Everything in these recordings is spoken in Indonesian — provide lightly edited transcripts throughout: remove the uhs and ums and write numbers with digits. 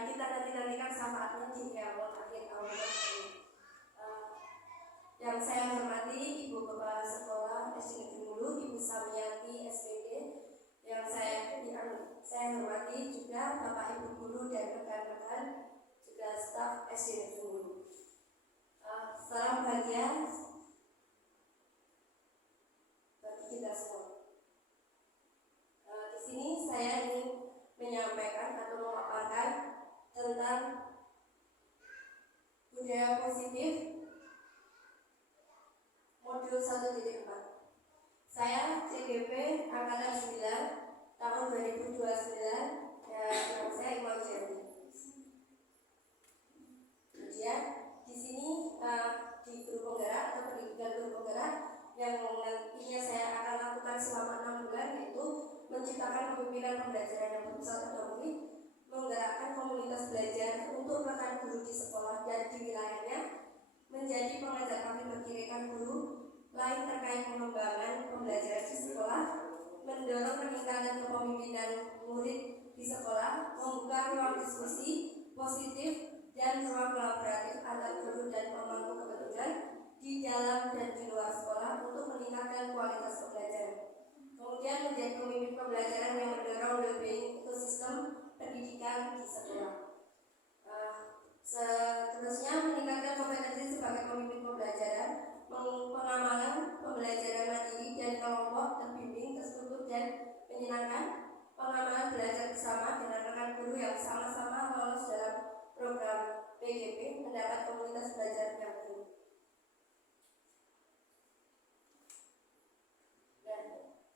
yang kita nantikan syafaatnya di akhir tahun. Yang saya hormati Ibu Kepala Sekolah SD Negeri Mulu, Ibu Samiati SPD. Yang saya hormati juga Bapak Ibu Guru dan rekan-rekan juga staf SD Negeri Mulu. Salam bahagia bagi kita semua. Di sini saya ingin menyampaikan atau memaparkan tentang budaya positif modul 1.4. Saya CGP angkatan 9 tahun 2029 dan saya Imam Jeremy. Kemudian di sini di guru penggerak atau pendidikan guru penggerak yang nantinya saya akan lakukan selama 6 bulan, yaitu menciptakan kepemimpinan pembelajaran yang berpusat pada murid, menggerakkan komunitas belajar untuk rekan guru di sekolah dan di wilayahnya, menjadi pengajar kami berkirikan guru lain terkait pengembangan pembelajaran di sekolah, mendorong peningkatan kepemimpinan murid di sekolah, membuka ruang diskusi positif dan ruang kolaboratif antar guru dan pemangku kepentingan di dalam dan di luar sekolah untuk meningkatkan kualitas pembelajaran. Kemudian menjadi pemimpin pembelajaran yang mendorong well-being ekosistem pendidikan di sekolah. Seterusnya meningkatkan kompetensi sebagai pemimpin pembelajaran, pengamalan pembelajaran mandiri dan kelompok terbimbing, terstruktur dan menyenangkan, pengamalan belajar bersama dengan rekan guru yang sama-sama lolos dalam program PGP, mendapat komunitas belajar yang tinggi. Dan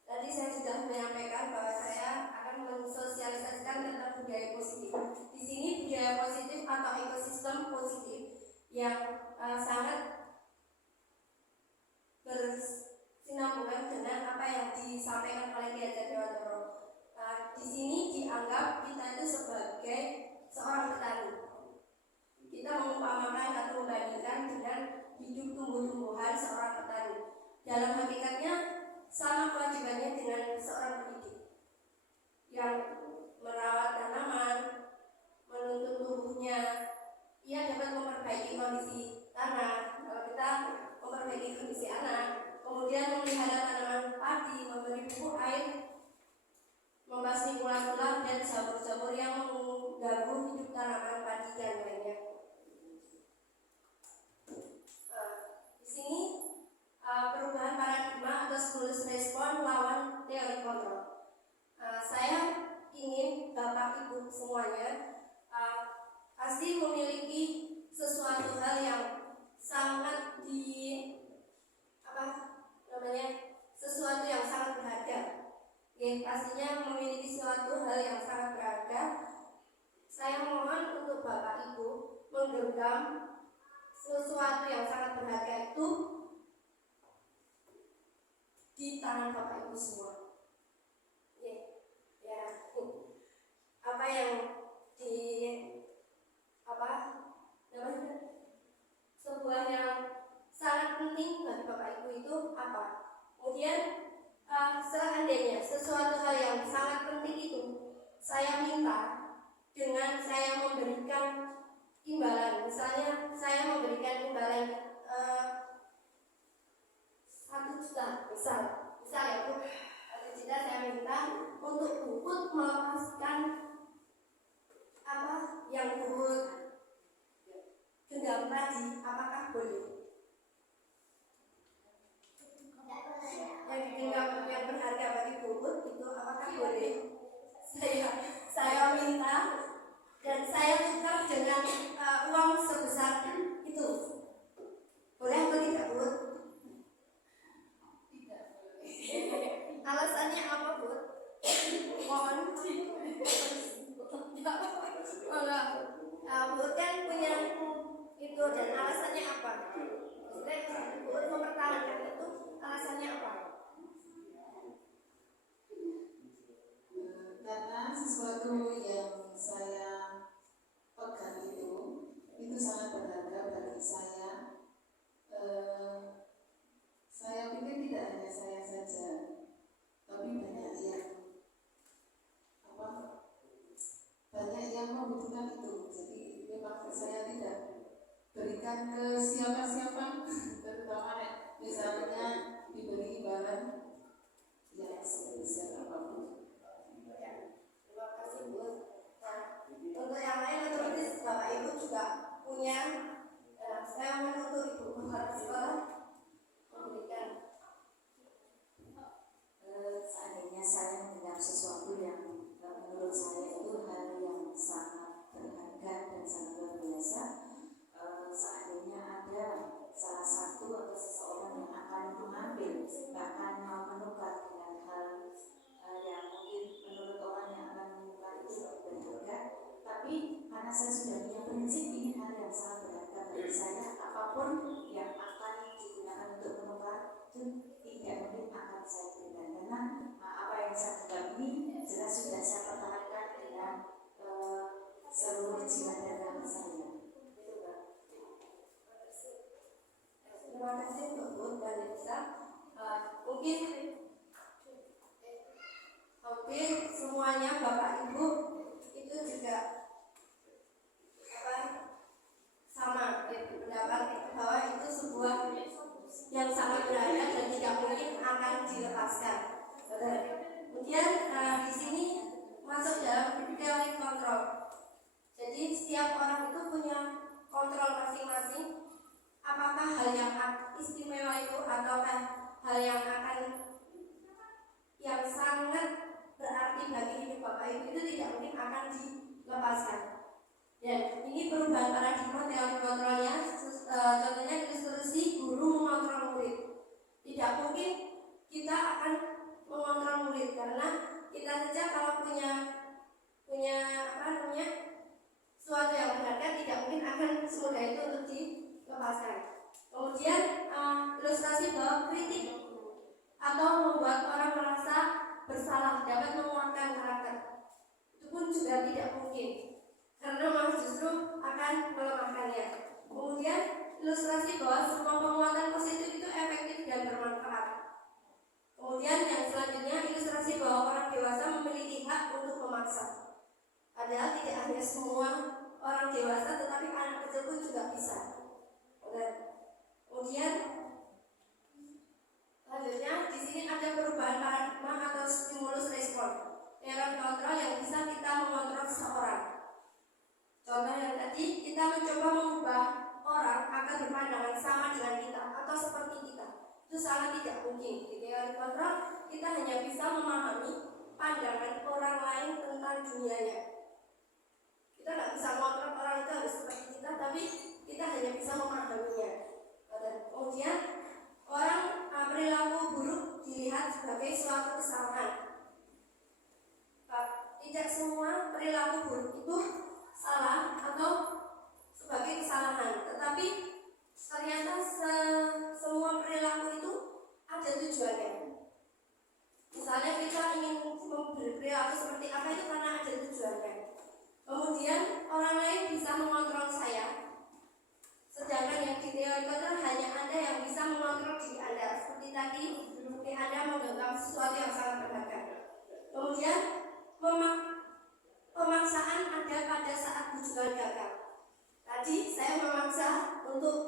tadi saya sudah menyampaikan bahwa saya akan mensosialisasikan tentang budaya positif. Di sini budaya positif atau ekosistem positif yang sangat bersinambungan dengan apa yang disampaikan oleh Ki Hajar Dewantoro. Di sini dianggap kita itu sebagai seorang petani. Kita mengumpamakan atau membandingkan dengan hidup tumbuh-tumbuhan seorang petani. Dalam hakikatnya sama kewajibannya dengan seorang pendidik yang merawat tanaman, menuntut tumbuhnya. Ia dapat memperbaiki kondisi tanah. Kalau kita memperbaiki kondisi anak, kemudian memelihara tanaman padi, memberi pupuk air, membasmi ulat-ulat dan jamur-jamur yang mengganggu hidup tanaman padi dan lainnya. Di sini perubahan paradigma atau stimulus respon lawan teori kontrol. Saya ingin Bapak Ibu semuanya pasti memiliki sesuatu hal yang sangat sesuatu yang sangat berharga. Pastinya memiliki suatu hal yang sangat berharga. Saya mohon untuk Bapak Ibu menggenggam sesuatu yang sangat berharga itu di tangan Bapak Ibu semua. Apa yang sebuah yang sangat penting bagi Bapak Ibu itu apa? Kemudian seandainya sesuatu hal yang sangat penting itu saya minta dengan saya memberikan imbalan, misalnya saya memberikan imbalan 1 juta, misal ya Bu, 1 juta saya minta untuk Bubut melepaskan yang Bubut genggam tadi, apakah boleh? Yang digenggam yang berharga bagi Bubut itu apakah boleh? Saya minta dan saya tukar dengan uang sebesar itu. Boleh atau tidak, Bu? Tidak boleh. Alasannya apa, Bu? Mohon. Bu kan punya itu dan alasannya apa? Bu mempertahankan itu alasannya apa? Karena sesuatu yang saya pegang itu sangat berharga bagi saya. Saya pikir tidak hanya saya saja, tapi banyak yang membutuhkan itu. memang saya tidak berikan ke siapa-siapa, terutama misalnya diberi imbalan yang sebesar apapun. Terima kasih Bu. Nah, untuk yang lain otomatis Bapak Ibu juga punya. Saya menuntut Ibu kepala sekolah memberikan. Seandainya saya mendengar sesuatu yang menurut saya itu hal yang sangat berharga dan sangat luar biasa, seandainya ada salah satu atau seseorang yang akan mengambil, bahkan mau menukar dengan hal yang mungkin menurut orang yang akan menukar itu berharga, tapi karena saya sudah punya prinsip ini hal yang sangat berharga bagi saya, apapun yang akan digunakan untuk menukar itu tidak mungkin akan saya berikan, karena apa yang saya genggam ini jelas sudah saya pertahankan dengan seluruh jiwa dan raga saya. Terima kasih untuk Bu dan Lisa. Mungkin hampir semuanya Bapak Ibu itu juga sama pendapat bahwa itu sebuah yang sangat berharga dan tidak mungkin akan dilepaskan. Kemudian di sini masuk dalam teori kontrol. Jadi setiap orang itu punya kontrol masing-masing. Apakah hal yang istimewa itu ataukah hal yang sangat berarti bagi hidup Bapak Ibu itu tidak mungkin akan dilepaskan. Dan ini perubahan paradigma teori kontrolnya, contohnya instruksi guru mengontrol murid. Tidak mungkin kita akan mengontrol murid karena kita saja kalau punya suatu yang berharga tidak mungkin akan semudah itu untuk dilepaskan. Kemudian ilustrasi bahwa kritik atau membuat orang merasa bersalah dapat menguatkan karakter itu pun juga tidak mungkin, karena malah justru akan melemahkannya. Kemudian ilustrasi bahwa semua penguatan positif itu efektif dan bermanfaat. Kemudian yang selanjutnya ilustrasi bahwa orang dewasa memiliki hak untuk memaksa. Padahal tidak hanya semua orang dewasa, tetapi anak kecil pun juga bisa. Kemudian selanjutnya di sini ada perubahan paradigma atau stimulus respon. Teori kontrol yang bisa kita mengontrol seseorang. Contoh yang tadi, kita mencoba mengubah orang agar berpandangan sama dengan kita atau seperti kita. Itu sangat tidak mungkin. Di teori kontrol, kita hanya bisa memahami pandangan orang lain tentang dunianya. Kita tidak bisa mengontrol orang itu harus seperti kita, tapi kita hanya bisa memahaminya. Kemudian, orang perilaku buruk dilihat sebagai suatu kesalahan. Tidak semua perilaku buruk itu salah atau sebagai kesalahan, tetapi ternyata semua perilaku itu ada tujuannya. Misalnya kita ingin berperilaku seperti apa itu karena ada tujuannya. Kemudian orang lain bisa mengontrol saya, sedangkan yang di teori kontrol hanya Anda yang bisa mengontrol diri Anda. Seperti tadi, seperti Anda menggenggam sesuatu yang sangat berharga. Kemudian pemaksaan ada pada saat tujuan gagal. Tadi saya memaksa untuk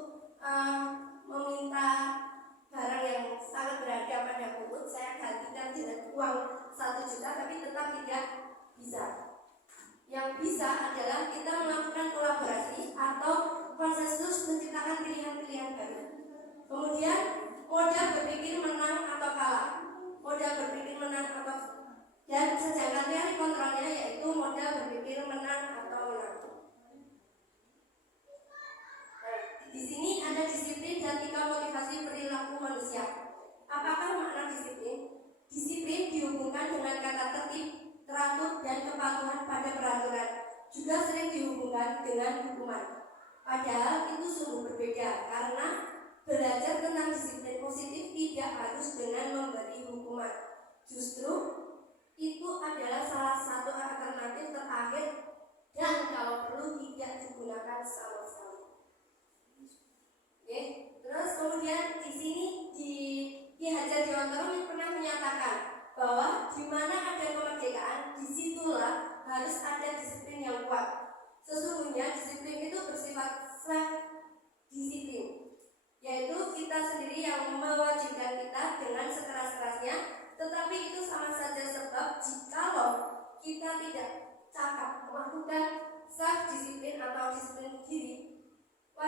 meminta barang yang sangat berharga pada Puput. Saya gantikan dengan uang 1 juta, tapi tetap tidak bisa. Yang bisa adalah kita melakukan kolaborasi atau konsensus menciptakan pilihan-pilihan baru. Kemudian modal berpikir menang atau kalah, modal berpikir menang atau, dan sedangkan teori kontrolnya yaitu modal berpikir menang atau menang. Di sini ada disiplin dan tingkat motivasi perilaku manusia. Apakah makna disiplin? Disiplin dihubungkan dengan kata tertib, teratur, dan kepatuhan pada peraturan. Juga sering dihubungkan dengan hukuman. Padahal itu sungguh berbeda, karena belajar tentang disiplin positif tidak harus dengan memberi hukuman. Justru itu adalah salah satu alternatif terakhir dan kalau perlu tidak digunakan sama sekali. Oke, terus kemudian di sini Ki Hajar Dewantara pernah menyatakan bahwa di mana ada kemerdekaan, disitulah harus ada disiplin yang kuat. Sesungguhnya disiplin itu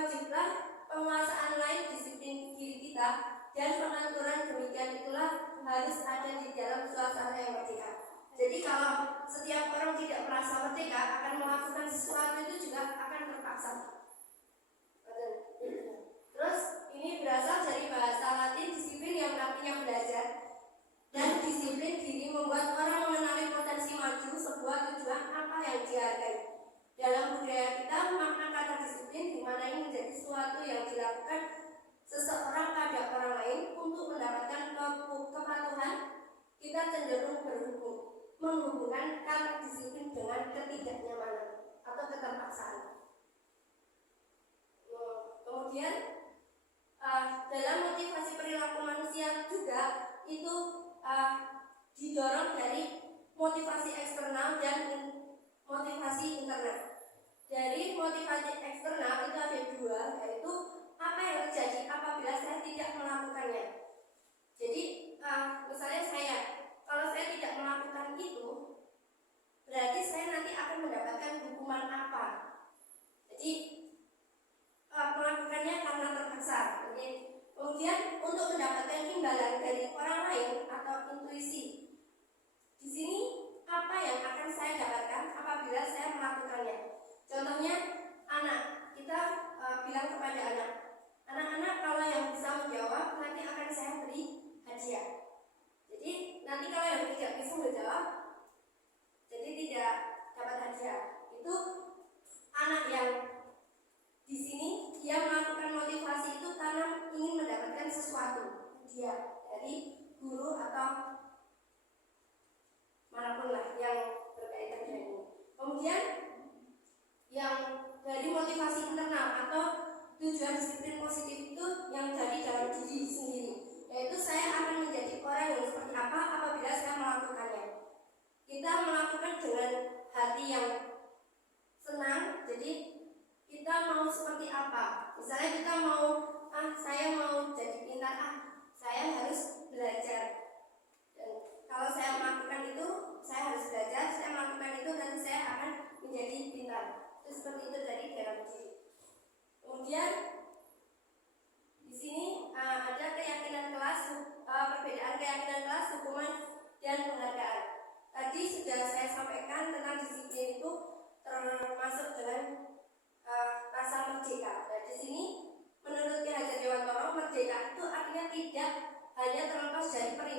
wajiblah penguasaan lain disiplin diri kita, dan pengaturan demikian itulah harus ada di dalam suasana yang merdeka. Jadi kalau setiap orang tidak merasa merdeka akan melakukan sesuatu itu juga akan terpaksa. Terus ini berasal dari bahasa Latin disiplin yang artinya belajar, dan disiplin diri membuat orang mengenali potensi maju sebuah tujuan apa yang dihargai. Dalam budaya kita, makna kata disiplin di mana ini menjadi sesuatu yang dilakukan seseorang pada orang lain untuk mendapatkan kepatuhan. Kita cenderung menghubungkan kata disiplin dengan ketidaknyamanan atau keterpaksaan. Kemudian dalam motivasi perilaku manusia juga itu didorong dari motivasi eksternal dan motivasi internal. Dari motivasi eksternal itu ada dua, yaitu apa yang terjadi apabila saya tidak melakukannya. Jadi misalnya kalau saya tidak melakukan itu, berarti saya nanti akan mendapatkan hukuman apa. Jadi melakukannya karena terpaksa. Kemudian untuk mendapatkan imbalan dari orang lain atau intuisi. Di sini apa yang akan saya dapatkan apabila saya melakukannya? Contohnya anak, kita bilang kepada anak-anak kalau yang bisa menjawab nanti akan saya beri hadiah. Jadi nanti kalau yang tidak bisa menjawab, jadi tidak dapat hadiah. Itu anak yang di sini dia melakukan motivasi itu karena ingin mendapatkan sesuatu hadiah dari guru atau manapun lah yang berkaitan dengan ini. Kemudian yang dari motivasi internal atau tujuan disiplin positif itu yang dari dalam diri sendiri, yaitu saya akan menjadi orang yang seperti apa apabila saya melakukannya. Kita melakukan dengan hati yang senang, jadi kita mau seperti apa. Misalnya kita mau saya mau jadi pintar, saya harus belajar. Dan kalau saya melakukan itu, saya harus belajar. Saya melakukan itu nanti saya akan menjadi pintar. Itu seperti itu dari dalam diri. Kemudian di sini ada keyakinan kelas, perbedaan keyakinan kelas, hukuman dan penghargaan. Tadi sudah saya sampaikan tentang disiplin itu termasuk dengan rasa merdeka. Nah di sini menurut Ki Hajar Dewantoro, merdeka itu artinya tidak hanya terlepas dari perintah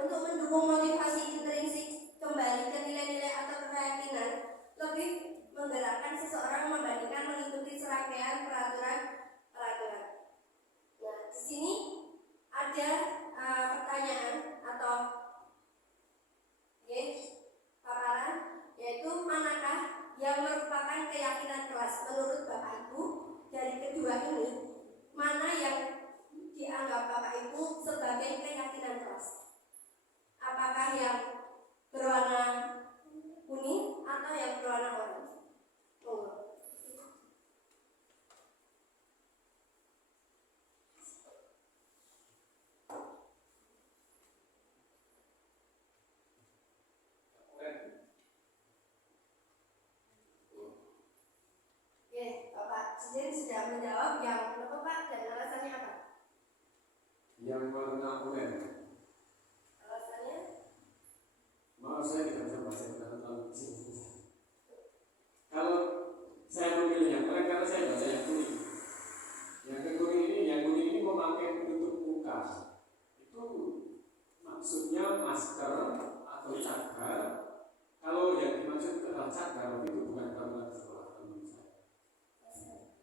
untuk mendukung motivasi intrinsik kembali ke nilai-nilai atau keyakinan lebih menggerakkan seseorang membandingkan mengikuti serangkaian peraturan. Nah, di sini ada pertanyaan atau paparan, yaitu manakah yang merupakan keyakinan kelas menurut Bapak Ibu. Dari kedua ini, mana yang dianggap Bapak Ibu sebagai keyakinan kelas? Apakah yang berwarna kuning atau yang berwarna oranye? Bapak Cijen sudah menjawab yang berapa Pak, dan alasannya apa? Yang warna oranye. Alasannya? Maaf, saya tidak bisa baca karena terlalu kecil. Kalau saya memilih yang oranye karena saya baca yang kuning. Yang kuning ini memakai penutup muka. Itu maksudnya masker atau cadar. Kalau yang dimaksud adalah cadar, itu bukan bangunan sekolah menurut saya.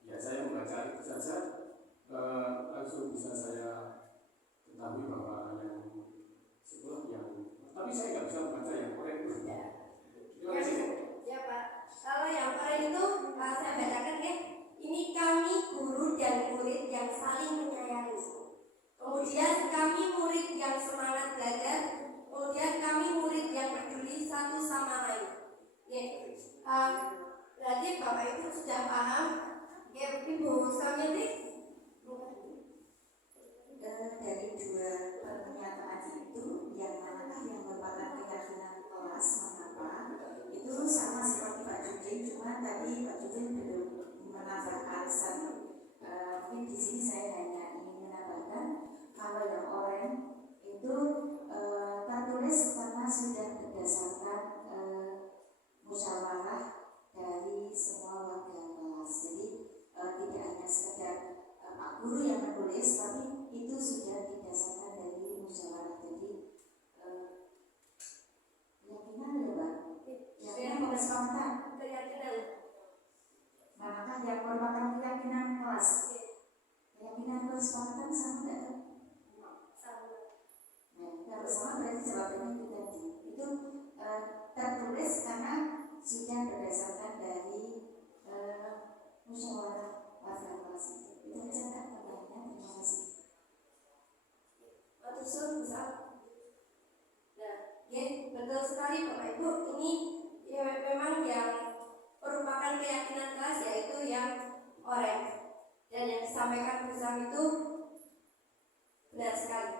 Ya, saya membaca itu saja, langsung bisa saya ketahui bahwa yang sekolah yang, tapi saya nggak bisa membaca yang oranye itu. Terima kasih. Ya Pak, kalau yang oranye itu saya bacakan ya. Ini kami guru dan murid yang saling menyayangi. Kemudian kami murid yang semangat belajar. Kemudian kami murid yang peduli satu sama lain. Berarti Bapak Ibu sudah paham. Ya, Ibu Samyati. Dari dua pernyataan itu, yang manakah yang merupakan keyakinan kelas, mengapa itu sama seperti Pak Judin, cuma tadi Pak Judin belum menambah alasan. Mungkin di sini saya hanya ingin menambahkan kalau yang oranye itu tertulis karena sudah berdasarkan musyawarah dari semua warga kelas. Jadi tidak hanya sekedar Pak Guru yang menulis, tapi itu sudah didasarkan dari musyawarah. Jadi keyakinan ya Pak, keyakinan kesepakatan. Keyakinan. Manakah yang merupakan keyakinan kelas? Keyakinan kesepakatan sama tidak? Sama. Nah, kalau sama berarti jawabannya itu tadi. Itu tertulis karena sudah berdasarkan dari musyawarah warga kelas itu. Itu saja Kak pertanyaannya. Terima kasih. Matusun bisa. Nah, ya betul sekali Bapak Ibu. Ini ya memang yang merupakan keyakinan kelas, yaitu yang oranye. Dan yang disampaikan Bu Sam itu benar sekali.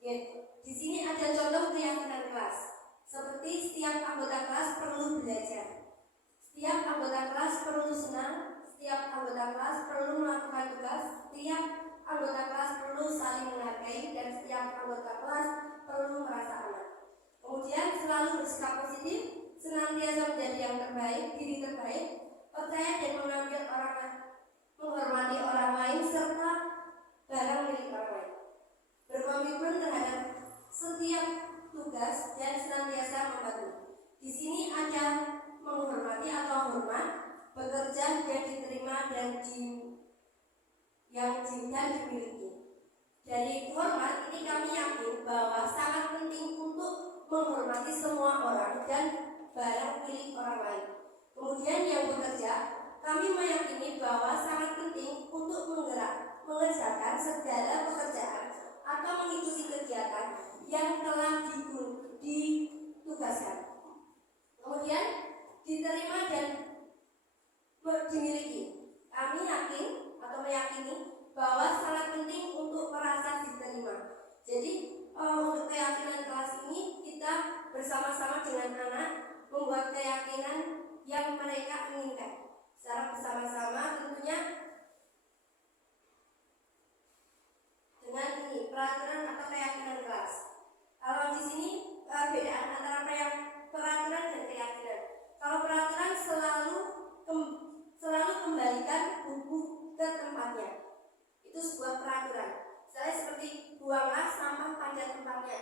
Ya, di sini ada contoh keyakinan kelas. Seperti setiap anggota kelas perlu belajar. Setiap anggota kelas perlu senang. Setiap anggota kelas perlu melakukan tugas. Setiap anggota kelas perlu saling menghargai. Dan setiap anggota kelas perlu merasa aman. Kemudian selalu bersikap positif, senantiasa menjadi yang terbaik, diri terbaik, percaya dan menghormati orang lain serta barang milik orang lain. Berkomitmen terhadap setiap tugas dan senantiasa membantu. Di sini ada menghormati atau hormat, bekerja dan diterima dan dimiliki. Dari hormat ini kami yakin bahwa sangat penting untuk menghormati semua orang dan barang milik orang lain. Kemudian yang bekerja, kami meyakini bahwa sangat penting untuk mengerjakan segala pekerjaan atau mengikuti kegiatan yang telah ditugaskan. Kemudian diterima dan dimiliki. Kami yakin atau meyakini bahwa sangat penting untuk merasa diterima. Jadi untuk keyakinan kelas ini kita bersama-sama dengan anak membuat keyakinan yang mereka inginkan secara bersama-sama, tentunya dengan ini peraturan atau keyakinan kelas. Kalau di sini perbedaan antara peraturan dan keyakinan. Kalau peraturan selalu kembalikan buku ke tempatnya. Itu sebuah peraturan. Saya seperti buanglah sampah pada tempatnya.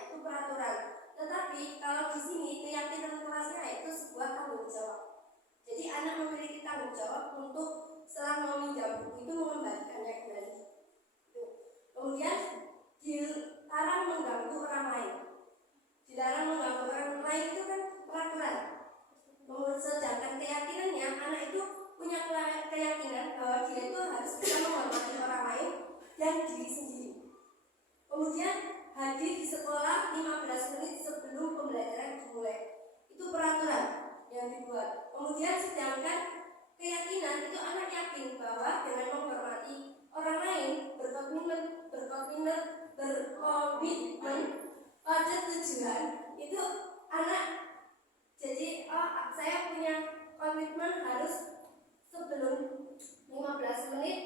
Kemudian sedangkan keyakinan itu anak yakin bahwa dengan menghormati orang lain, berkomitmen pada tujuan itu anak jadi saya punya komitmen harus sebelum 15 menit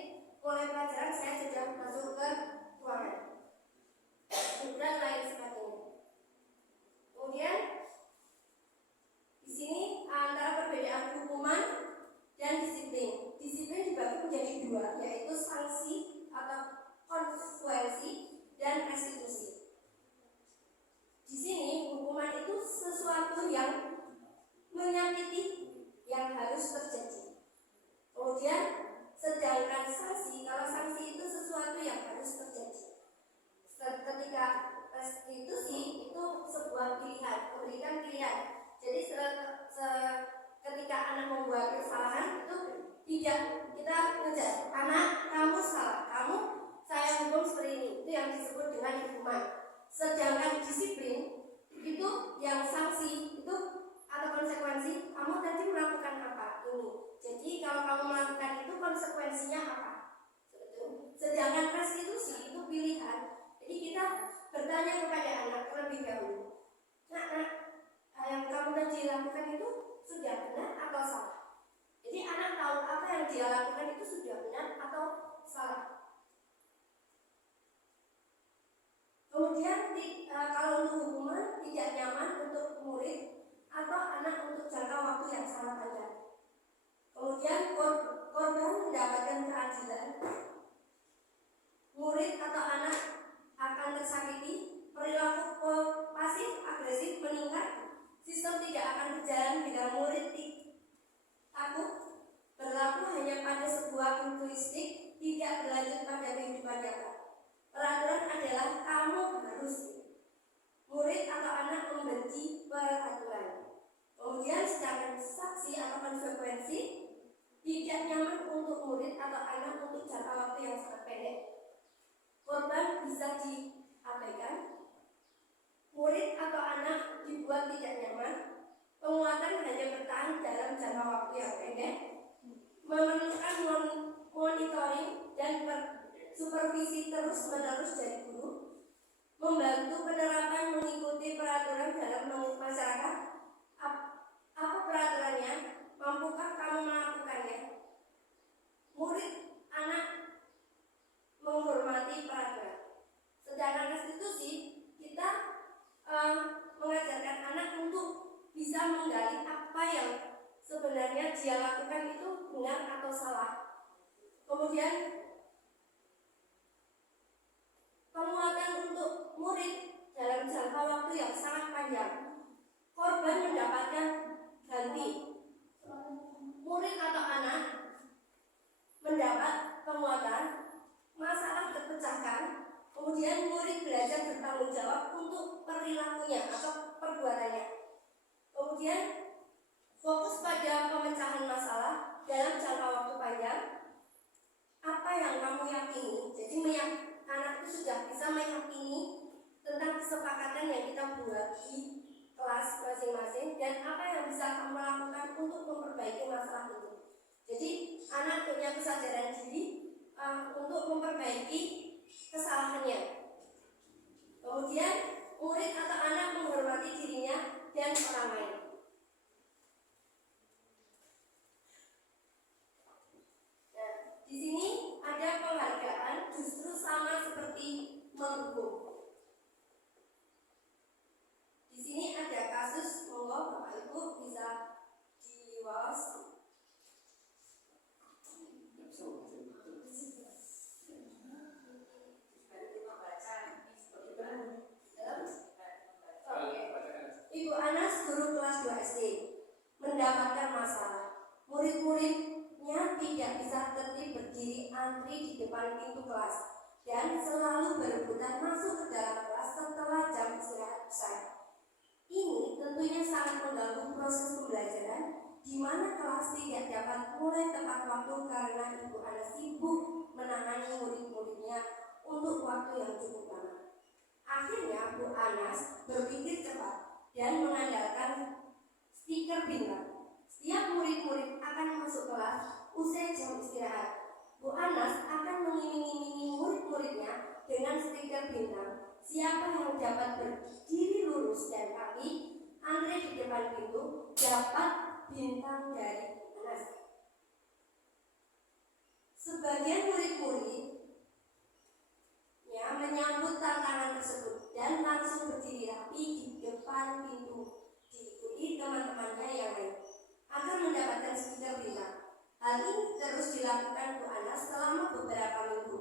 mulai pelajaran saya sudah masuk ke ruangan dan lain sebagainya. Kemudian di sini antara perbedaan hukuman dan disiplin. Disiplin dibagi menjadi dua, yaitu sanksi atau konsekuensi dan restitusi. Di sini hukuman itu sesuatu yang menyakiti yang harus terjadi. Kemudian sedangkan sanksi, kalau sanksi itu sesuatu yang harus terjadi. Ketika restitusi itu sebuah pilihan, memberikan pilihan. Jadi ketika anak membuat kesalahan itu tidak kita ngejar, anak kamu salah, kamu saya hukum seperti ini, itu yang disebut dengan hukuman. Sedangkan disiplin itu yang sanksi itu atau konsekuensi, kamu tadi melakukan apa ini. Jadi kalau kamu melakukan itu konsekuensinya apa. Sedangkan restitusi itu pilihan. Jadi kita bertanya kepada anak terlebih dahulu, nak, yang kamu tadi lakukan itu sudah benar atau salah. Jadi anak tahu apa yang dia lakukan itu sudah benar atau salah. Kemudian kalau untuk hukuman tidak nyaman untuk murid atau anak untuk jangka waktu yang sangat panjang. Kemudian korban mendapatkan keadilan, murid atau anak akan tersakiti, perilaku pasif agresif meningkat, sistem tidak akan berjalan bila murid takut, berlaku hanya pada sebuah karakteristik, tidak berlanjut pada kehidupan nyata. Peraturan adalah kamu harus, murid atau anak membenci peraturan. Kemudian sedangkan saksi atau konsekuensi tidak nyaman untuk murid atau anak untuk jangka waktu yang sangat pendek. Korban bisa diabaikan, murid atau anak dibuat tidak nyaman, penguatan hanya bertahan dalam jangka waktu yang pendek, memerlukan monitoring dan supervisi terus-menerus dari guru, membantu penerapan mengikuti peraturan dalam masyarakat. Apa peraturannya? Mampukah kamu melakukannya? Murid, anak menghormati peraturan. Sedangkan restitusi kita mengajarkan anak untuk bisa menggali apa yang sebenarnya dia lakukan itu benar atau salah. Kemudian penguatan untuk murid dalam jangka waktu yang sangat panjang. Korban mendapatkan ganti, murid atau anak mendapat penguatan, masalah terpecahkan, kemudian murid belajar bertanggung jawab untuk perilakunya atau perbuatannya. Kemudian fokus pada pemecahan masalah dalam jangka waktu panjang. Apa yang kamu yakini? Jadi anak itu sudah bisa meyakini tentang kesepakatan yang kita buat di kelas masing-masing dan apa yang bisa kamu lakukan untuk memperbaiki masalah itu. Jadi anak punya kesadaran diri untuk memperbaiki kesalahannya. Kemudian murid atau anak menghormati dirinya dan orang lain. Nah, di sini ada penghargaan justru sama seperti menghukum. Di sini ada kasus, monggo Bapak Ibu bisa diwawas. Ibu Anas, guru kelas 2 SD, mendapatkan masalah. Murid-muridnya tidak bisa tertib berdiri antri di depan pintu kelas dan selalu berebutan masuk ke dalam kelas setelah jam istirahat usai. Ini tentunya sangat mengganggu proses pembelajaran, di mana kelas tidak dapat mulai tepat waktu karena Ibu Anas sibuk menangani murid-muridnya untuk waktu yang cukup lama. Akhirnya Bu Anas berpikir cepat dan mengandalkan stiker bintang. Setiap murid murid-murid akan masuk kelas usai jam istirahat, Bu Anas akan mengiming-imingi murid-muridnya dengan stiker bintang. Siapa yang dapat berdiri lurus dan rapi, antre di depan pintu, dapat bintang dari Anas. Sebagian murid-murid menyambut tantangan tersebut dan langsung berdiri rapi di depan pintu, diikuti teman-temannya yang lain agar mendapatkan stiker bintang. Hal ini terus dilakukan Bu Anas selama beberapa minggu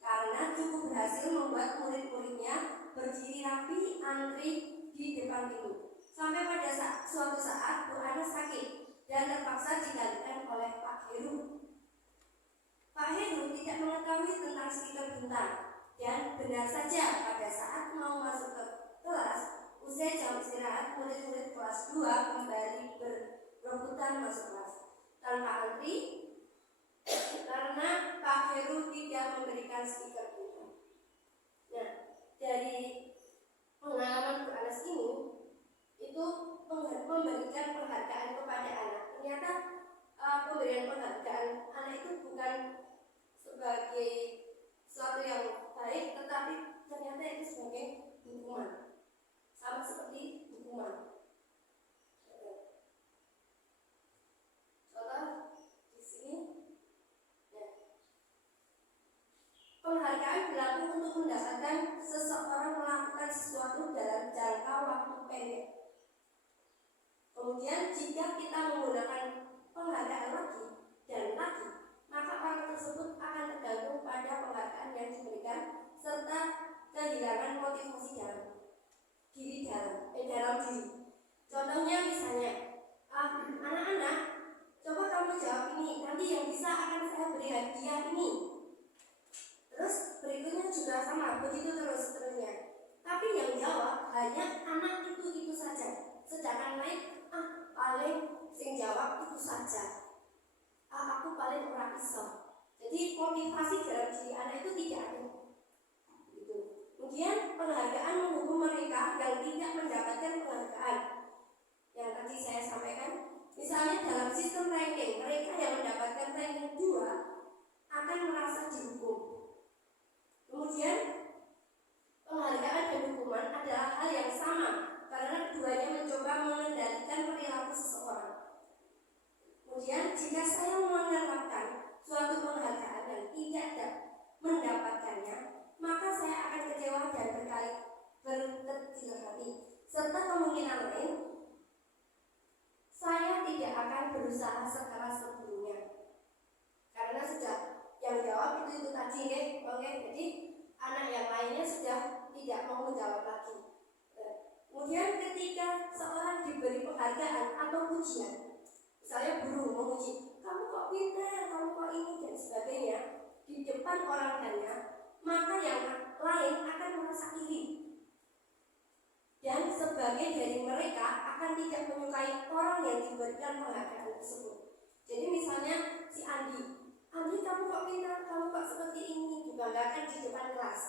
karena cukup berhasil membuat murid-muridnya berdiri rapi antri di depan pintu. Sampai pada suatu saat Bu Anas sakit dan terpaksa digantikan oleh Pak Heru. Pak Heru tidak mengetahui tentang stiker bintang. Dan benar saja pada saat mau masuk ke kelas, usai jam istirahat, murid-murid kelas 2 kembali berebutan masuk kelas tanpa antri karena Pak Heru tidak memberikan stiker bintang. Nah, dari pengalaman Bu Anas ini itu memberikan penghargaan kepada anak. Ternyata pemberian penghargaan anak itu bukan sebagai sesuatu yang baik, tetapi ternyata itu sebagai hukuman, sama seperti hukuman. Contoh di sini, penghargaan berlaku untuk mendapatkan seseorang melakukan sesuatu dalam jangka waktu pendek. Kemudian jika kita menggunakan penghargaan lagi dan lagi, maka orang tersebut akan tergantung pada penghargaan yang diberikan serta kehilangan motivasi dalam diri. Contohnya misalnya, anak-anak, coba kamu jawab ini, nanti yang bisa akan saya beri hadiah ini. Terus berikutnya juga sama, begitu terusnya. Tapi yang jawab hanya anak itu saja, sedangkan lain paling sing jawab itu saja. Aku paling ora iso. Jadi motivasi dalam diri anak itu tidak ada. Gitu. Kemudian penghargaan menghukum mereka yang tidak mendapatkan penghargaan. Yang tadi saya sampaikan, misalnya dalam sistem ranking, mereka yang mendapatkan ranking 2 akan merasa dihukum. Kemudian penghargaan dan hukuman adalah hal yang sama karena keduanya mencoba mengendalikan perilaku seseorang. Kemudian jika saya menerapkan suatu penghargaan yang tidak mendapatkannya, maka saya akan kecewa dan berkecil hati. Serta kemungkinan lain, saya tidak akan berusaha sekeras sebelumnya. Karena sudah yang jawab itu tadi, oke. Jadi anak yang lainnya sudah tidak mau menjawab lagi. Kemudian ketika seorang diberi penghargaan atau pujian, misalnya guru memuji, kamu kok pintar, kamu kok ini dan sebagainya, di depan orang banyak, maka yang lain akan merasa iri. Dan sebagian dari mereka akan tidak menyukai orang yang diberikan penghargaan tersebut. Jadi misalnya si Andi, kamu kok pintar, kamu kok seperti ini, dibanggakan di depan kelas.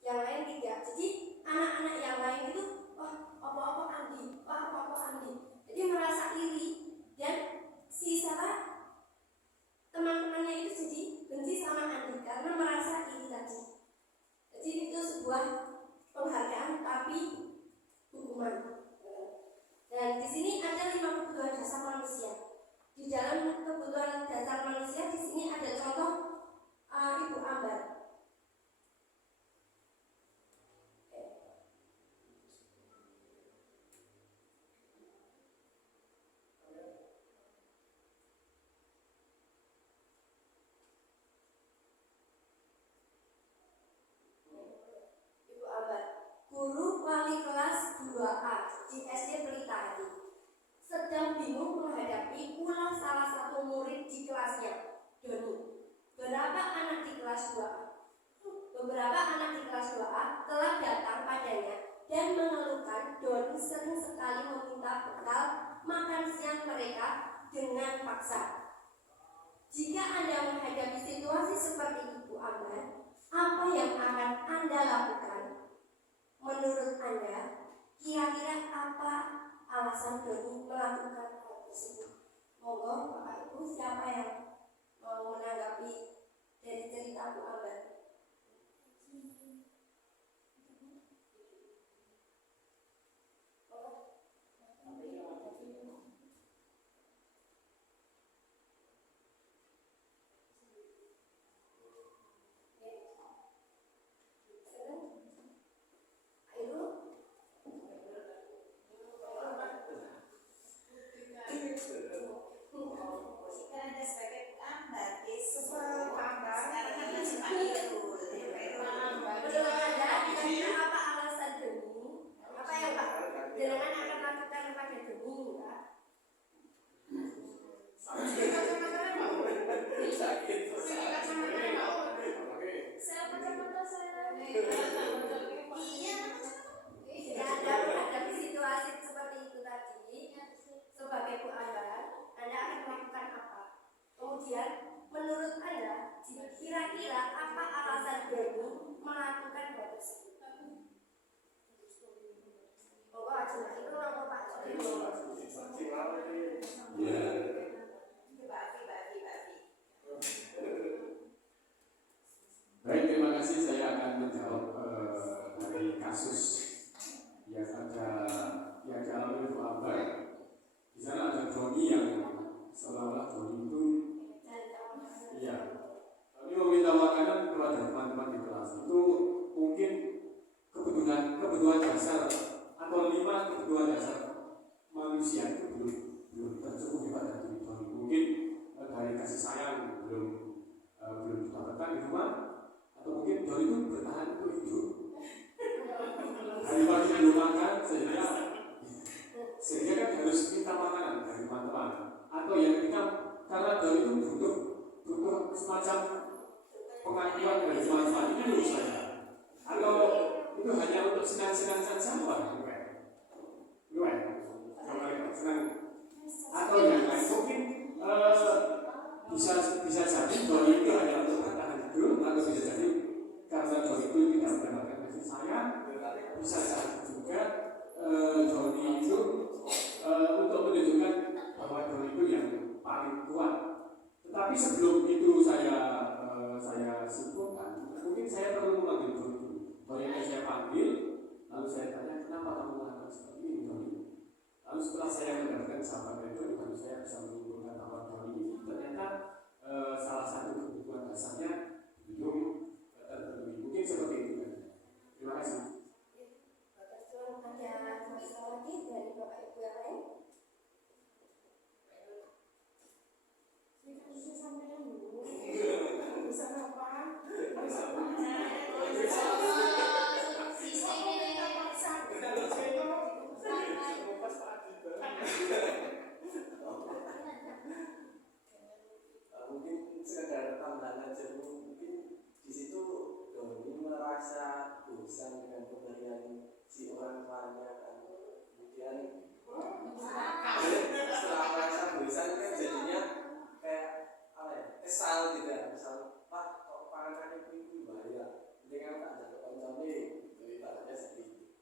Yang lain tidak. Jadi anak-anak yang lain itu, apa-apa Andi. Jadi merasa iri. Dan si teman-temannya itu jadi benci sama Andi karena merasa iri tadi. Jadi itu sebuah penghargaan tapi hukuman. Dan di sini ada 5 kebutuhan dasar manusia. Di dalam kebutuhan dasar manusia di sini ada contoh Ibu Ambar. Guru wali kelas 2A di SD Pelitari sedang bingung menghadapi ulah salah satu murid di kelasnya, Doni. Beberapa anak di kelas 2A telah datang padanya dan mengeluhkan Doni sering sekali meminta bekal makan siang mereka dengan paksa. Jika Anda menghadapi situasi seperti Ibu Ambar, apa yang akan Anda lakukan? Menurut Anda, kira-kira apa alasan Doni melakukan hal tersebut? siapa yang mau menanggapi dari cerita Bu Ambar? Anda sebagai pengambat, Yesus. Sekarang kan masih Pak Irul. Menurut Anda, kira-kira apa alasan demi? Apa yang Pak jenengan akan lakukan pada demi, Pak? Saya kacamata saya. Iya. Jika Anda menghadapi situasi seperti itu tadi, sebagai Bu Ambar, Anda akan melakukan apa? Kemudian, menurut Anda, kira-kira apa alasan demi melakukan hal tersebut? Oh, Pak Jumlah itu nama Pak Jumlah. Baik, terima kasih. Saya akan menjawab dari kasus yang dialami Bu Ambar. Di sana ada Doni yang seolah-olah Doni itu, iya, Doni meminta makanan kepada teman-teman di kelas. Itu mungkin kebutuhan dasar atau 5 kebutuhan dasar manusia itu belum tercukupi pada diri Doni. Mungkin dari kasih sayang belum didapatkan di rumah, atau mungkin Doni itu bertahan untuk hidup. Hari pagi belum makan sehingga kan harus minta makanan dari teman-teman. Atau yang kita, karena Doni itu butuh semacam pengakuan dari teman-teman, itu menurut saya. Atau itu hanya untuk senang-senang saja, senang. Atau yang lain mungkin bisa jadi Doni itu hanya untuk bertahan hidup, atau bisa jadi karena Doni itu tidak mendapatkan kasih sayang. Bisa jadi juga Doni itu untuk menunjukkan bahwa Doni itu yang paling kuat. Tetapi sebelum itu saya simpulkan, mungkin saya perlu memanggil Doni. Doni yang saya panggil, lalu saya tanya, kenapa kamu melakukan seperti ini, Doni? Lalu setelah saya mendapatkan jawaban dari Doni, baru saya bisa menyimpulkan bahwa Doni ini ternyata salah satu kebutuhan dasarnya belum terpenuhi. Mungkin seperti itu. Terima kasih. Ada masalah lagi dari Bapak Ibu yang lain? Bisa sampai dulu. Bisa apa? Bisa apa? Mungkin sekedar tambahan aja, mungkin di situ Doni merasa bosan dengan pemberian si orang tuanya kan. Kemudian setelah merasa bosan kan jadinya kayak apa ya, kesal gitu ya. Misal, Pak, kok panganannya itu bahaya, dengan tak ada kepancam nih, itu ibaratnya seperti itu.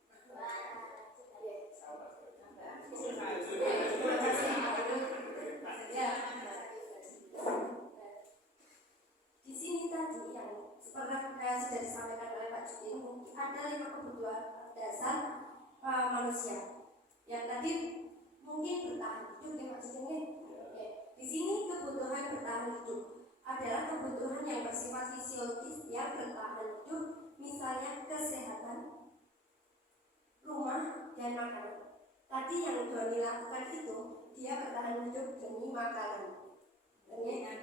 Di sini tadi yang seperti sudah disampaikan oleh Pak Judin, ada 5 kebutuhan dasar manusia yang tadi mungkin bertahan hidup ya Pak Judin. Di sini kebutuhan bertahan hidup adalah kebutuhan yang bersifat fisiologis yang bertahan hidup, misalnya kesehatan, rumah, dan makanan. Tadi yang Doni lakukan itu, dia bertahan hidup demi makanan. Kemungkinan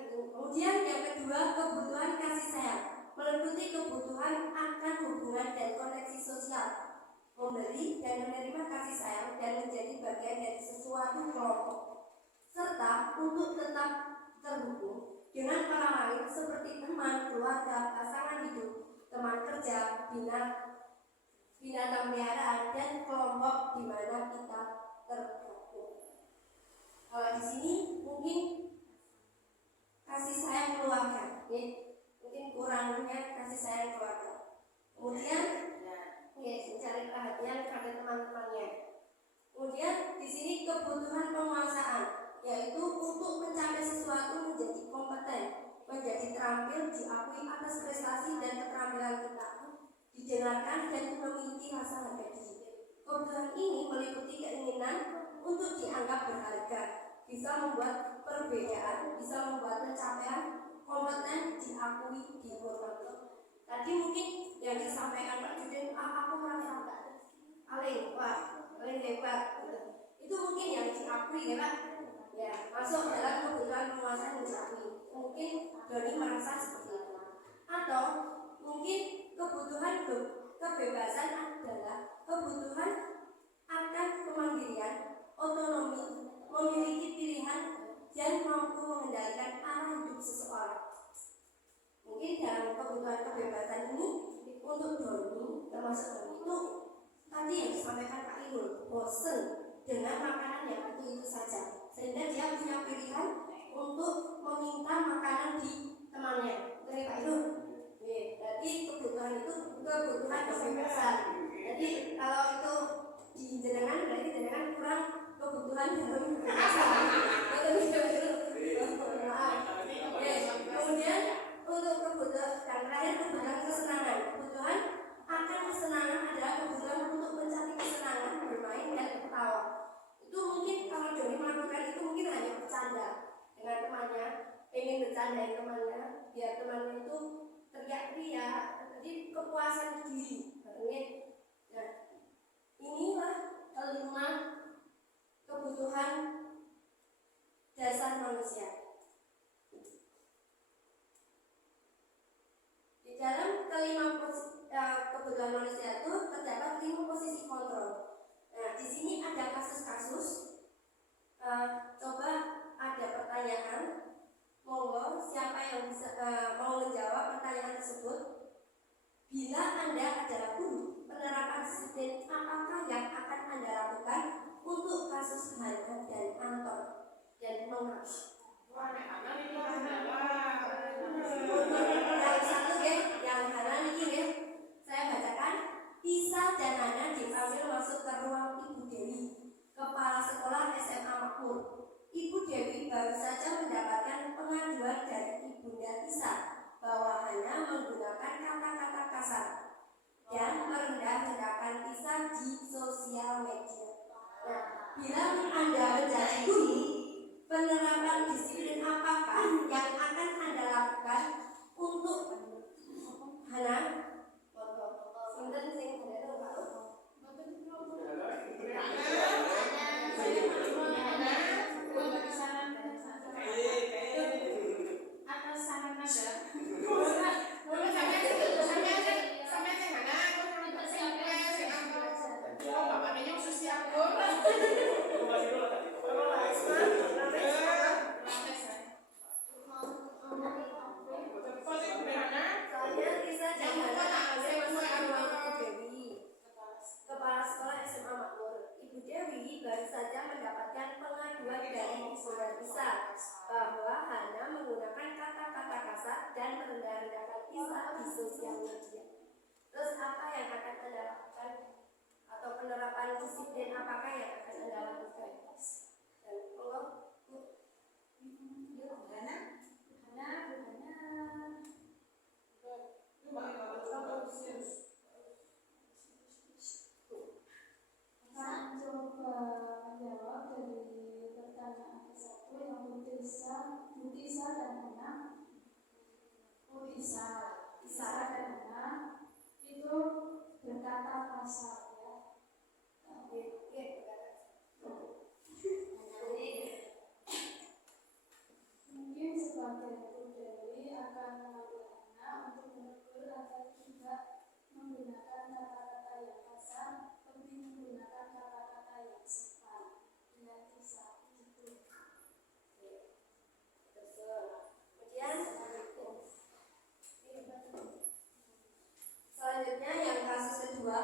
itu. Kemudian yang kedua, kebutuhan kasih sayang, meliputi kebutuhan akan hubungan dan koneksi sosial, memberi dan menerima kasih sayang dan menjadi bagian dari sesuatu kelompok, serta untuk tetap terhubung dengan orang lain seperti teman, keluarga, pasangan hidup, teman kerja, binatang peliharaan, dan kelompok di mana kita tergabung. Kalau di sini mungkin kasih sayang keluarga, mungkin kurangnya kasih sayang keluarga. Kemudian mencari perhatian kepada teman-temannya. Kemudian di sini kebutuhan penguasaan, yaitu itu memiliki rasa harga diri. Kebutuhan ini meliputi keinginan untuk dianggap berharga, bisa membuat perbedaan, bisa membuat pencapaian kompeten diakui, dihormati. Tadi mungkin yang disampaikan Pak Judin, aku merasa paling hebat. Itu mungkin yang diakui ya Pak. Ya, masuk dalam kebutuhan penguasaan yang diakui. Mungkin Doni merasa seperti itu. Atau mungkin kebutuhan kebebasan adalah kebutuhan akan kemandirian, otonomi, memiliki pilihan dan mampu mengendalikan arah hidup seseorang. Mungkin dalam kebutuhan kebebasan ini untuk Doni, termasuk Doni itu tadi yang disampaikan Pak Irul, bosen dengan makanan yang itu saja, sehingga dia punya pilihan untuk meminta makanan di temannya. Dari Pak Irul, jadi kebutuhan itu kebutuhan kebebasan. Jadi kalau itu di jenengan berarti jenengan kurang kebutuhan dalam kebebasan. Kemudian untuk kebutuhan yang terakhir, kebutuhan kesenangan. Kebutuhan akan kesenangan adalah kebutuhan untuk mencari kesenangan, bermain dan tertawa. Itu mungkin kalau Doni melakukan itu mungkin hanya bercanda dengan temannya, ingin bercandain temannya biar temannya itu teriak-teriak. Jadi kepuasan diri. Nah, inilah 5 kebutuhan dasar manusia. Di dalam kebutuhan manusia itu terdapat 5 posisi kontrol. Nah, di sini ada kasus-kasus. Coba ada pertanyaan. Monggo siapa yang bisa mau menjawab pertanyaan tersebut? Bila Anda adalah guru, penerapan disiplin apakah yang akan Anda lakukan untuk kasus Hana dan Anton? Dan mengapa? Yang satu yang Hana ini saya bacakan. Tisa dan Hana dipanggil masuk ke ruang Ibu Dewi, Kepala Sekolah SMA Makmur. Ibu Dewi baru saja mendapatkan pengaduan dari Ibunda Tisa bahwa Hana menggunakan kata-kata kasar dan merendah-rendahkan Tisa di sosial media. Nah, bila Anda menjadi guru, penerapan disiplin apakah yang akan Anda lakukan untuk Hana? Kepala Sekolah SMA Makmur. Ibu Dewi baru saja mendapatkan pengaduan dari Ibunda Tisa bahwa Hana menggunakan kata-kata kasar dan merendah-rendahkan Tisa di sosial media. Terus apa yang akan Anda lakukan? Atau penerapan disiplin apakah yang akan Anda lakukan? Dan Saya coba menjawab dari pertanyaan ke-1 yang Tisa dan Hana. Tisa dan Hana itu berkata kasar ya. Mungkin sebagai Ibu Dewi akan memanggil Hana untuk menegur agar tidak menggunakan kata-kata yang kasar, lebih menggunakan kata-kata yang sopan dengan Tisa itu. kemudian selanjutnya yang kasus kedua,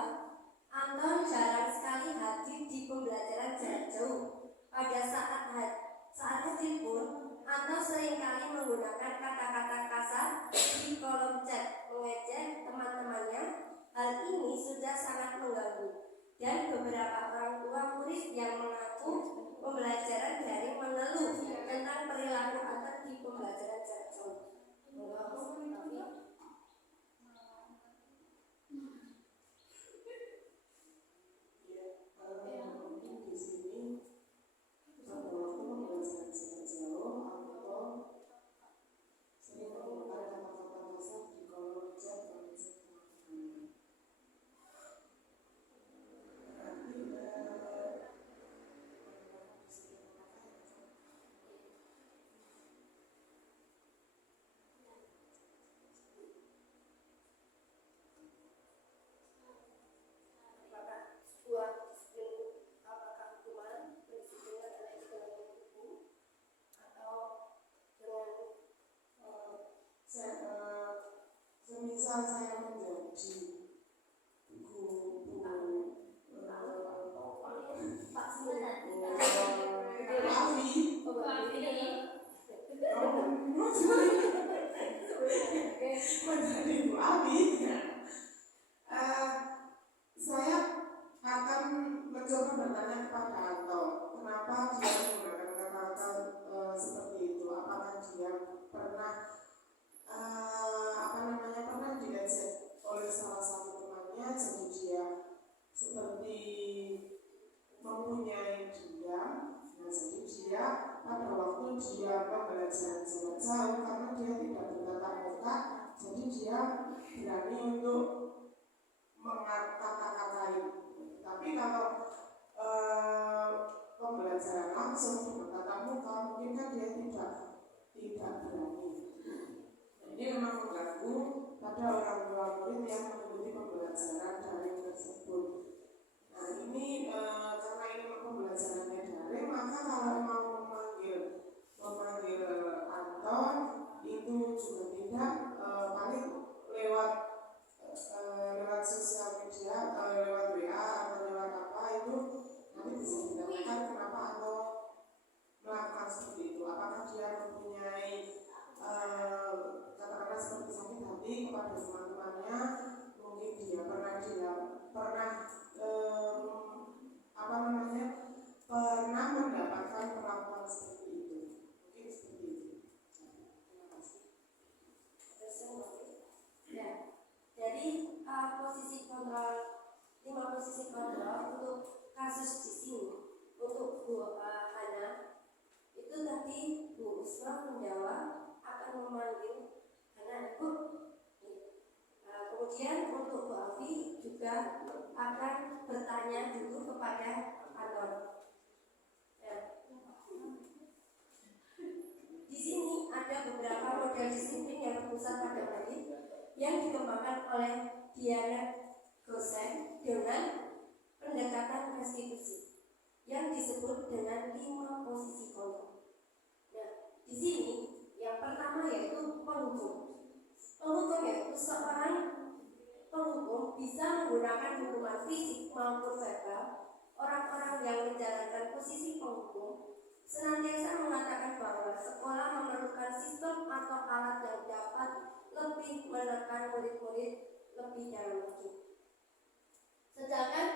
menjadi Bu Abi. Saya akan mencoba bertanya kepada Anto, kenapa dia menggunakan kata-kata seperti itu? Apakah dia pernah pernah diajak oleh salah satu temannya, jadi dia seperti mempunyai diam. Nah, jadi dia pada waktu dia pembelajaran jarak jauh, karena dia tidak bertatap muka, jadi dia berani untuk mengata-katain. Tapi kalau pembelajaran langsung dengan tatap muka, mungkin kan dia tidak berani. Ini memang mengganggu pada orang tua murid yang mengikuti pembelajaran daring tersebut. Nah, ini karena ini pembelajarannya daring, maka kalau mau memanggil Anton itu juga tidak paling lewat sosial media, lewat WA atau lewat apa itu nanti bisa ditanyakan kenapa Anton melakukan seperti itu. Apakah dia mempunyai katakanlah seperti sakit hati kepada teman-temannya, mungkin dia pernah pernah mendapatkan perlakuan seperti itu, mungkin seperti itu. Terima kasih. Ya, jadi posisi kontrol 5 posisi kontrol untuk kasus di sini untuk Bu Hana itu tadi Bu Usma menjawab akan memanggil Hana Ibu. Kemudian untuk Bu Afi juga akan bertanya dulu kepada Anton. Di sini ada beberapa model disiplin yang berpusat pada murid yang dikembangkan oleh Diana Gosen dengan pendekatan restitusi yang disebut dengan 5 posisi kontrol. Nah, di sini yang pertama yaitu penghukum. Penghukum yaitu seorang penghukum bisa menggunakan hukuman fisik maupun verbal. Orang-orang yang menjalankan posisi penghukum senantiasa mengatakan bahwa sekolah memerlukan sistem atau alat yang dapat lebih menekan murid-murid lebih dalam lagi. Sedangkan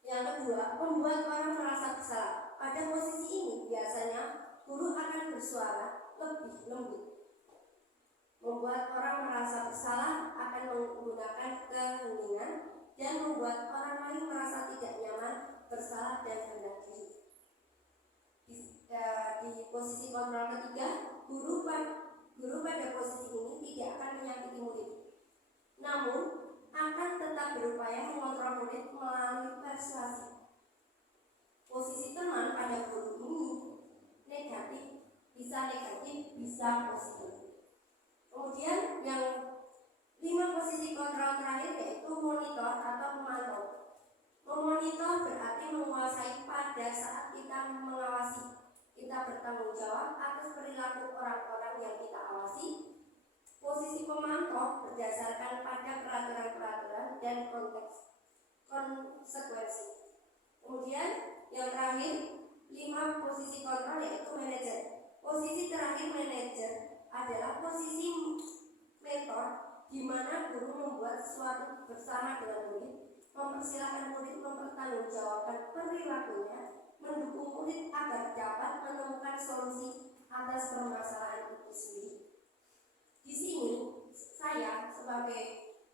yang kedua, membuat orang merasa bersalah. Pada posisi ini biasanya guru akan bersuara lebih lembut. Membuat orang merasa bersalah akan menggunakan keheningan dan membuat orang lain merasa tidak nyaman, bersalah dan rendah diri. Di posisi kontrol ketiga, guru pada posisi ini tidak akan menyakiti murid, namun akan tetap berupaya mengontrol murid melalui persuasi. Posisi teman pada guru ini bisa negatif, bisa positif. Kemudian yang 5 posisi kontrol terakhir yaitu monitor atau memantau. Memonitor berarti menguasai pada saat kita mengawasi. Kita bertanggung jawab atas perilaku orang-orang yang kita awasi. Posisi pemantau berdasarkan pada peraturan-peraturan dan konsekuensi. Kemudian yang terakhir 5 posisi kontrol yaitu manajer. Posisi terakhir manajer adalah posisi mentor di mana guru membuat sesuatu bersama dengan murid, mempersilahkan murid mempertanggungjawabkan perilakunya, mendukung murid agar dapat menemukan solusi atas permasalahan itu sendiri. Di sini saya sebagai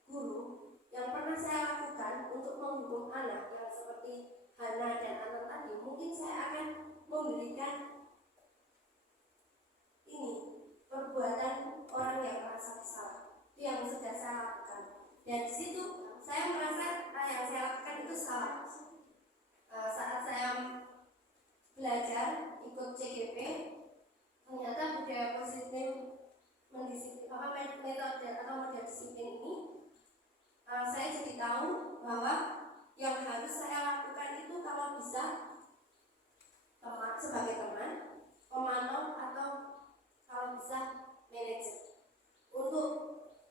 guru yang pernah saya lakukan untuk menghukum anak yang seperti Hana dan Anton tadi, mungkin saya akan memberikan ini perbuatan orang yang merasa bersalah yang sudah saya lakukan. Dan di situ saya merasa yang saya lakukan itu salah. Saat saya belajar ikut CGP, ternyata budaya positif metode atau model disiplin ini, saya jadi tahu bahwa yang harus saya lakukan itu kalau bisa sebagai teman, pemantau atau kalau bisa manajer. Untuk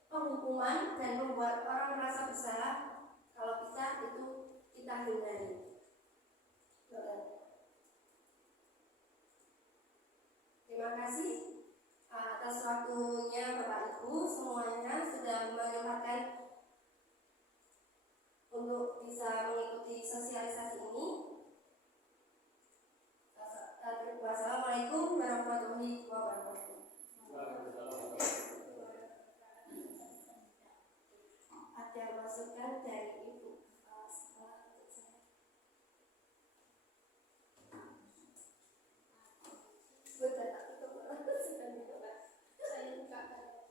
penghukuman dan membuat orang merasa bersalah, kalau bisa itu kita hindari. Terima kasih. bisa mengikuti sosialisasi ini. Wassalamualaikum warahmatullahi wabarakatuh. Ada masukan dari Ibu sekolah untuk saya. Betul, itu sudah dicoba. Saya bukakan.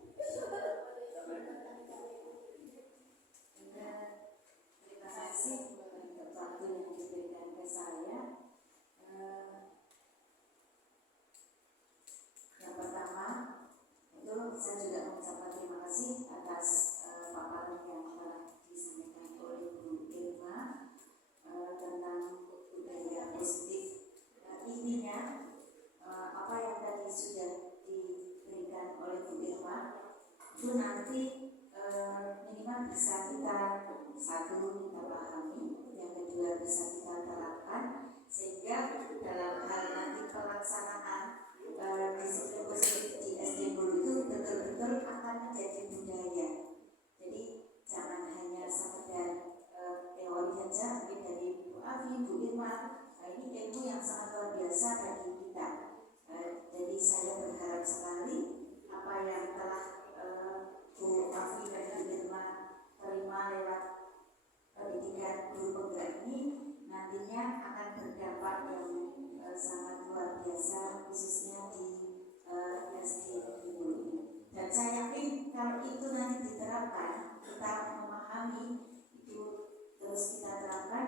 Terima kasih untuk waktu yang diberikan ke saya. Yang pertama, itu saya juga mengucapkan terima kasih atas paparan yang telah disampaikan oleh Bu Irma tentang budaya positif. Intinya apa yang tadi sudah diberikan oleh Bu Irma itu nanti minimal bisa kita satu kita pahami, yang kedua bisa kita terapkan, sehingga dalam hal nanti pelaksanaan disiplin positif di SD Hulu itu betul-betul akan menjadi budaya. Jadi jangan hanya sekedar teori saja, mungkin dari Bu Afi, Bu Irma, ini ilmu yang sangat luar biasa bagi kita. Jadi saya berharap sekali apa yang telah Bu Afi dan Bu Irma terima lewat pendidikan guru penggerak ini nantinya akan berdampak yang sangat luar biasa, khususnya di SD Hulu ini. Dan saya yakin kalau itu nanti diterapkan, kita memahami itu terus kita terapkan,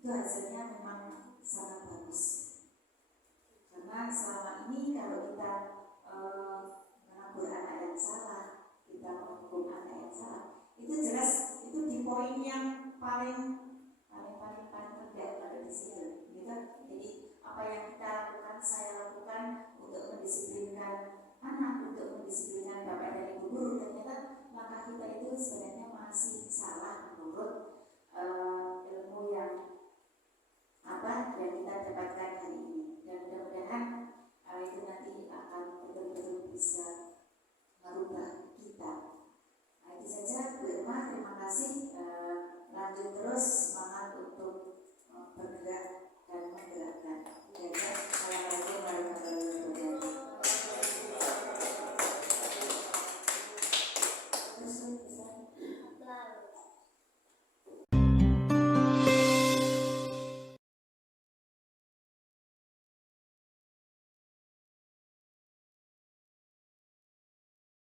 itu hasilnya memang sangat bagus. Karena selama ini kalau kita menegur anak yang salah, kita menghukum anak yang salah, itu jelas itu di poin yang paling rendah di situ, gitu. Jadi apa yang kita lakukan, saya lakukan untuk mendisiplinkan anak, untuk mendisiplinkan bapak dan ibu guru, ternyata langkah kita itu sebenarnya masih salah.